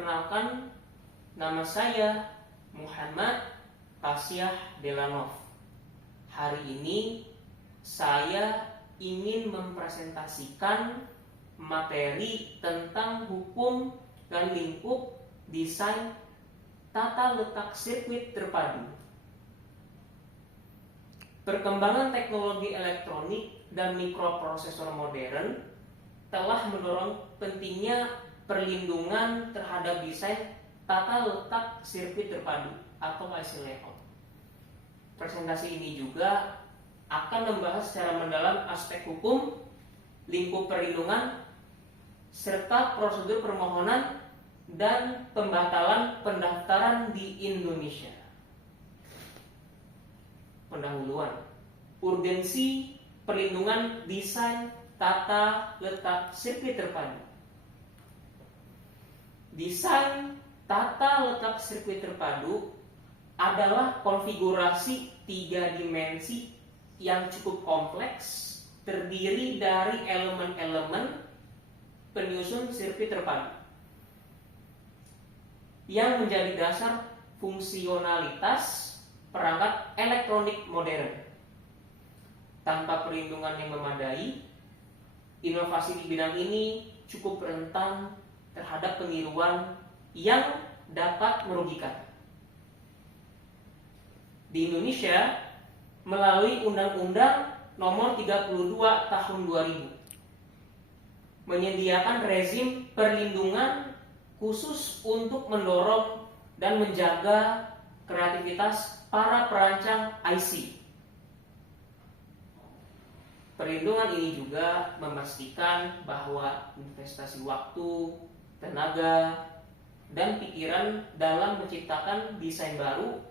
Perkenalkan, nama saya Muhammad Tasyah Delanov. Hari ini saya ingin mempresentasikan materi tentang hukum dan lingkup desain tata letak sirkuit terpadu. Perkembangan teknologi elektronik dan mikroprosesor modern telah mendorong pentingnya perlindungan terhadap desain tata letak sirkuit terpadu atau IC layout. Presentasi ini juga akan membahas secara mendalam aspek hukum, lingkup perlindungan, serta prosedur permohonan dan pembatalan pendaftaran di Indonesia. Pendahuluan, urgensi perlindungan desain tata letak sirkuit terpadu. Desain tata letak sirkuit terpadu adalah konfigurasi 3 dimensi yang cukup kompleks, terdiri dari elemen-elemen penyusun sirkuit terpadu yang menjadi dasar fungsionalitas perangkat elektronik modern. Tanpa perlindungan yang memadai, inovasi di bidang ini cukup rentan terhadap peniruan yang dapat merugikan. Di Indonesia, melalui Undang-Undang Nomor 32 Tahun 2000, menyediakan rezim perlindungan khusus untuk mendorong dan menjaga kreativitas para perancang IC. Perlindungan ini juga memastikan bahwa investasi waktu, tenaga, dan pikiran dalam menciptakan desain baru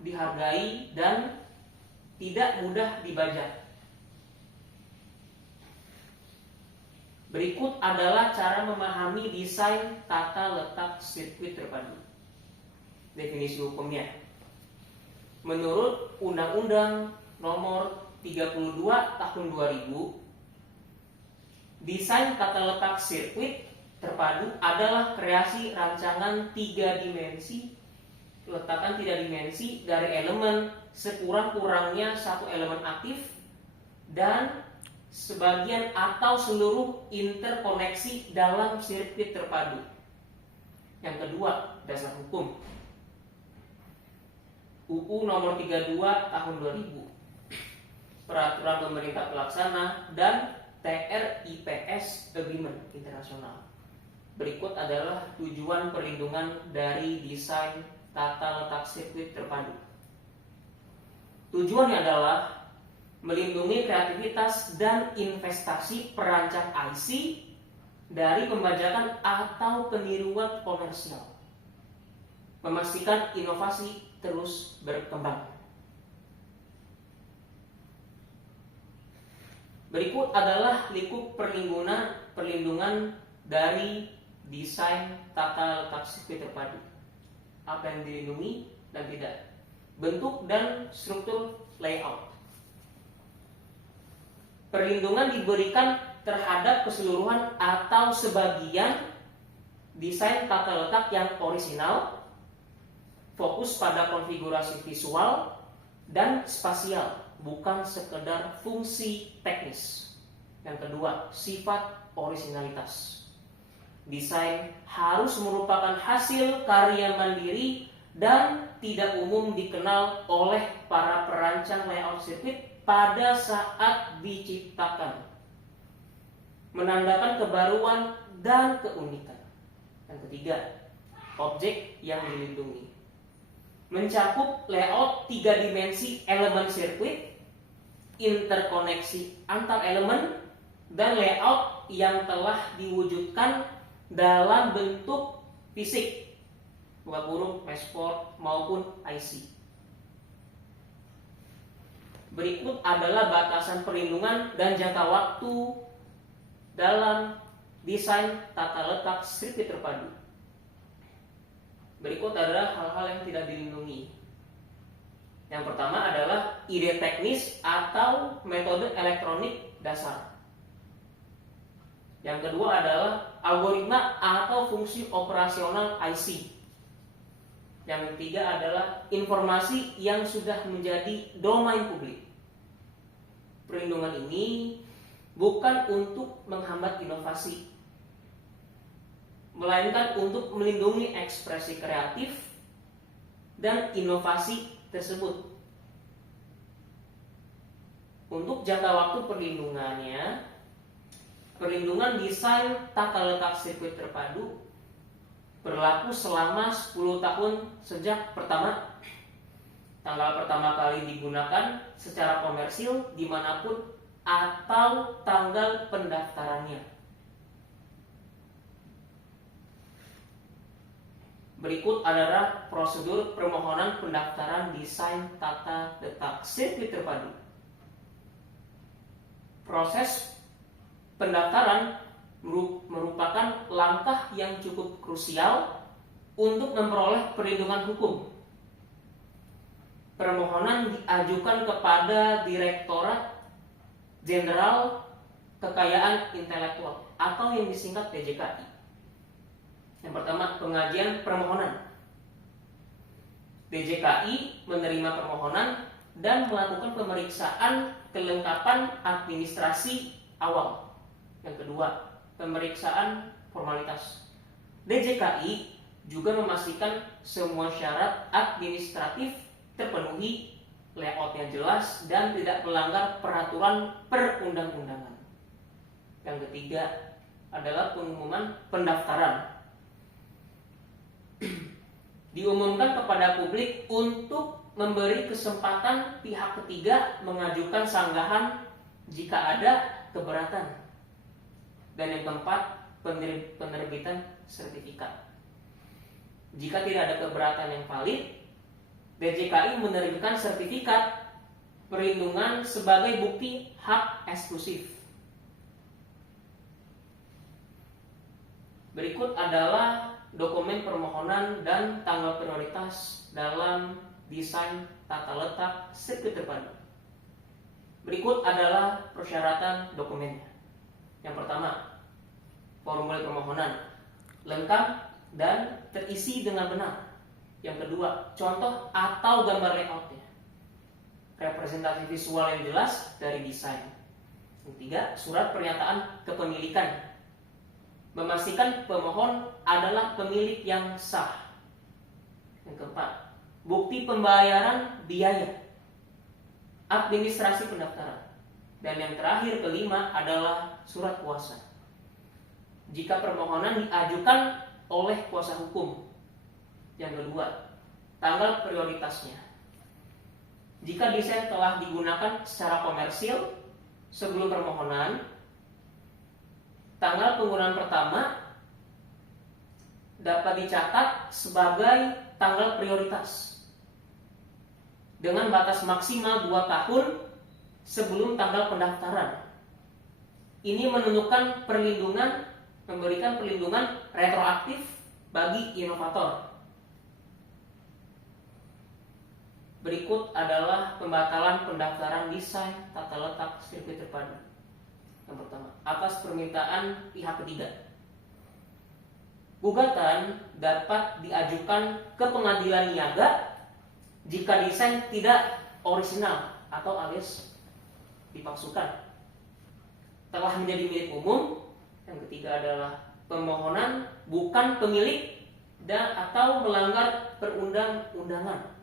dihargai dan tidak mudah dibajak. Berikut adalah cara memahami desain tata letak sirkuit terpadu. Definisi hukumnya. Menurut Undang-Undang Nomor 32 Tahun 2000, desain tata letak sirkuit terpadu adalah kreasi rancangan 3 dimensi, letakan 3 dimensi dari elemen sekurang-kurangnya satu elemen aktif dan sebagian atau seluruh interkoneksi dalam sirkuit terpadu. Yang kedua, dasar hukum. UU Nomor 32 Tahun 2000, Peraturan Pemerintah Pelaksana, dan TRIPS Agreement Internasional. Berikut adalah tujuan perlindungan dari desain tata letak sirkuit terpadu. Tujuannya adalah melindungi kreativitas dan investasi perancang IC dari pembajakan atau peniruan komersial, memastikan inovasi terus berkembang. Berikut adalah lingkup perlindungan dari desain tata letak sirkuit terpadu. Apa yang dilindungi dan tidak. Bentuk dan struktur layout. Perlindungan diberikan terhadap keseluruhan atau sebagian desain tata letak yang orisinal, fokus pada konfigurasi visual dan spasial, bukan sekedar fungsi teknis. Yang kedua, sifat orisinalitas. Desain harus merupakan hasil karya mandiri dan tidak umum dikenal oleh para perancang layout sirkuit pada saat diciptakan, menandakan kebaruan dan keunikan. Yang ketiga, objek yang dilindungi. Mencakup layout 3 dimensi elemen sirkuit, interkoneksi antar elemen, dan layout yang telah diwujudkan dalam bentuk fisik, buka kurung, meshboard maupun IC. Berikut adalah batasan perlindungan dan jangka waktu dalam desain tata letak sirkuit terpadu. Berikut adalah hal-hal yang tidak dilindungi. Yang pertama adalah ide teknis atau metode elektronik dasar. Yang kedua adalah algoritma atau fungsi operasional IC. Yang ketiga adalah informasi yang sudah menjadi domain publik. Perlindungan ini bukan untuk menghambat inovasi, melainkan untuk melindungi ekspresi kreatif dan inovasi tersebut. Untuk jangka waktu perlindungannya, perlindungan desain tata letak sirkuit terpadu berlaku selama 10 tahun sejak tanggal pertama kali digunakan secara komersil dimanapun atau tanggal pendaftarannya. Berikut adalah prosedur permohonan pendaftaran desain tata letak sirkuit terpadu. Proses pendaftaran merupakan langkah yang cukup krusial untuk memperoleh perlindungan hukum. Permohonan diajukan kepada Direktorat Jenderal Kekayaan Intelektual atau yang disingkat DJKI. Yang pertama, pengajian permohonan. DJKI menerima permohonan dan melakukan pemeriksaan kelengkapan administrasi awal. Yang kedua, pemeriksaan formalitas. DJKI juga memastikan semua syarat administratif terpenuhi, layoutnya jelas dan tidak melanggar peraturan perundang-undangan. Yang ketiga adalah pengumuman pendaftaran. Diumumkan kepada publik untuk memberi kesempatan pihak ketiga mengajukan sanggahan jika ada keberatan. Dan yang keempat, penerbitan sertifikat. Jika tidak ada keberatan yang valid, DJKI menerbitkan sertifikat perlindungan sebagai bukti hak eksklusif. Berikut adalah dokumen permohonan dan tanggal prioritas dalam desain tata letak sirkuit terpadu. Berikut adalah persyaratan dokumennya. Yang pertama, formulir permohonan lengkap dan terisi dengan benar. Yang kedua, contoh atau gambar layoutnya, representasi visual yang jelas dari desain. Yang ketiga, surat pernyataan kepemilikan, memastikan pemohon adalah pemilik yang sah. Yang keempat, bukti pembayaran biaya administrasi pendaftaran. Dan yang terakhir, kelima, adalah surat kuasa jika permohonan diajukan oleh kuasa hukum. Yang kedua, tanggal prioritasnya. Jika desain telah digunakan secara komersil sebelum permohonan, tanggal penggunaan pertama dapat dicatat sebagai tanggal prioritas dengan batas maksimal 2 tahun sebelum tanggal pendaftaran. Ini menentukan perlindungan, memberikan perlindungan retroaktif bagi inovator. Berikut adalah pembatalan pendaftaran desain tata letak sirkuit terpadu. Yang pertama, atas permintaan pihak ketiga. Gugatan dapat diajukan ke pengadilan niaga jika desain tidak orisinal atau alias dipaksukan, telah menjadi milik umum. Yang ketiga adalah pemohonan bukan pemilik dan atau melanggar perundang-undangan.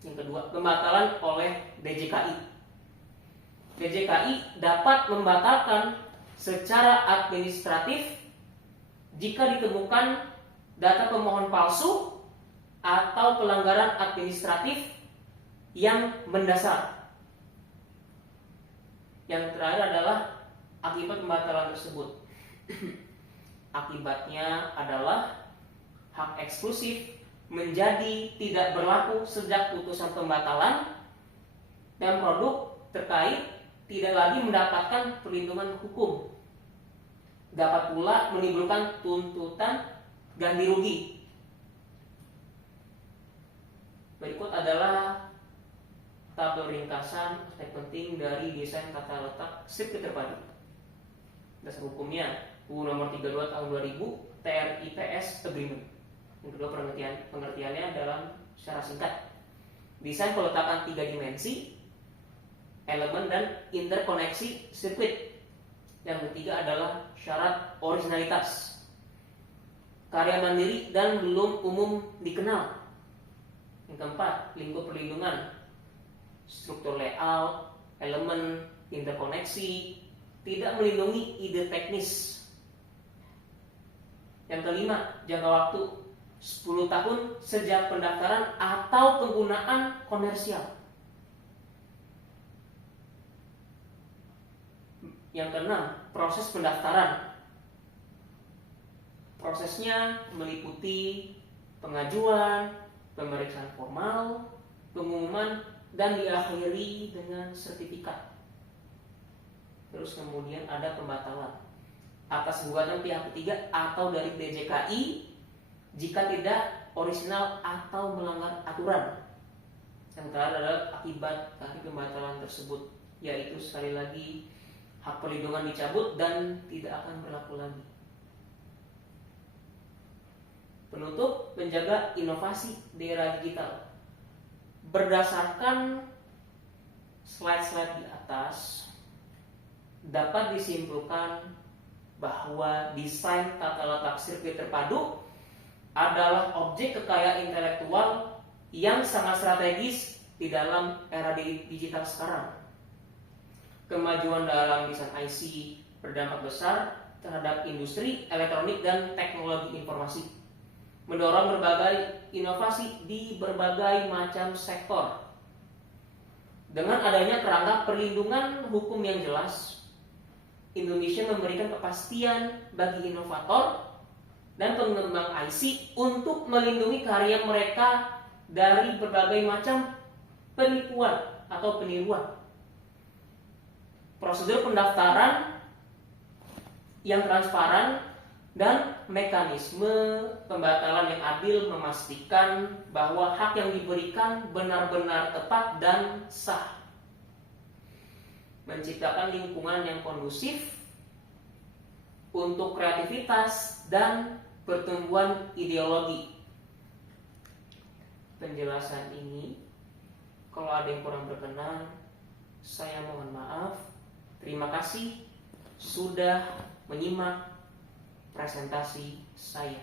Yang kedua, pembatalan oleh DJKI. DJKI dapat membatalkan secara administratif jika ditemukan data pemohon palsu atau pelanggaran administratif yang mendasar. Yang terakhir adalah akibat pembatalan tersebut. Akibatnya adalah hak eksklusif menjadi tidak berlaku sejak putusan pembatalan dan produk terkait tidak lagi mendapatkan perlindungan hukum. Dapat pula menimbulkan tuntutan ganti rugi. Berikut adalah tabel ringkasan aspek penting dari desain tata letak sirkuit terpadu. Dasar hukumnya, UU Nomor 32 Tahun 2000 TRIPS Agreement. Yang kedua pengertiannya dalam secara singkat, desain peletakan 3 dimensi, elemen dan interkoneksi sirkuit. Yang ketiga adalah syarat originalitas, karya mandiri dan belum umum dikenal. Yang keempat, lingkup perlindungan, struktur layout, elemen, interkoneksi, tidak melindungi ide teknis. Yang kelima, jangka waktu 10 tahun sejak pendaftaran atau penggunaan komersial. Yang keenam, proses pendaftaran. Prosesnya meliputi pengajuan, pemeriksaan formal, pengumuman, dan diakhiri dengan sertifikat. Terus kemudian ada pembatalan atas gugatan pihak ketiga atau dari DJKI jika tidak orisinal atau melanggar aturan. Yang terakhir adalah akibat dari pembatalan tersebut, yaitu sekali lagi hak perlindungan dicabut dan tidak akan berlaku lagi. Penutup, menjaga inovasi di era digital. Berdasarkan slide-slide di atas, dapat disimpulkan bahwa desain tata letak sirkuit terpadu adalah objek kekayaan intelektual yang sangat strategis di dalam era digital sekarang. Kemajuan dalam desain IC berdampak besar terhadap industri elektronik dan teknologi informasi, mendorong berbagai inovasi di berbagai macam sektor. Dengan adanya kerangka perlindungan hukum yang jelas, Indonesia memberikan kepastian bagi inovator dan pengembang IC untuk melindungi karya mereka dari berbagai macam penipuan atau peniruan. Prosedur pendaftaran yang transparan dan mekanisme pembatalan yang adil memastikan bahwa hak yang diberikan benar-benar tepat dan sah. Menciptakan lingkungan yang kondusif untuk kreativitas dan pertumbuhan ideologi. Penjelasan ini, kalau ada yang kurang berkenan, saya mohon maaf. Terima kasih sudah menyimak presentasi saya.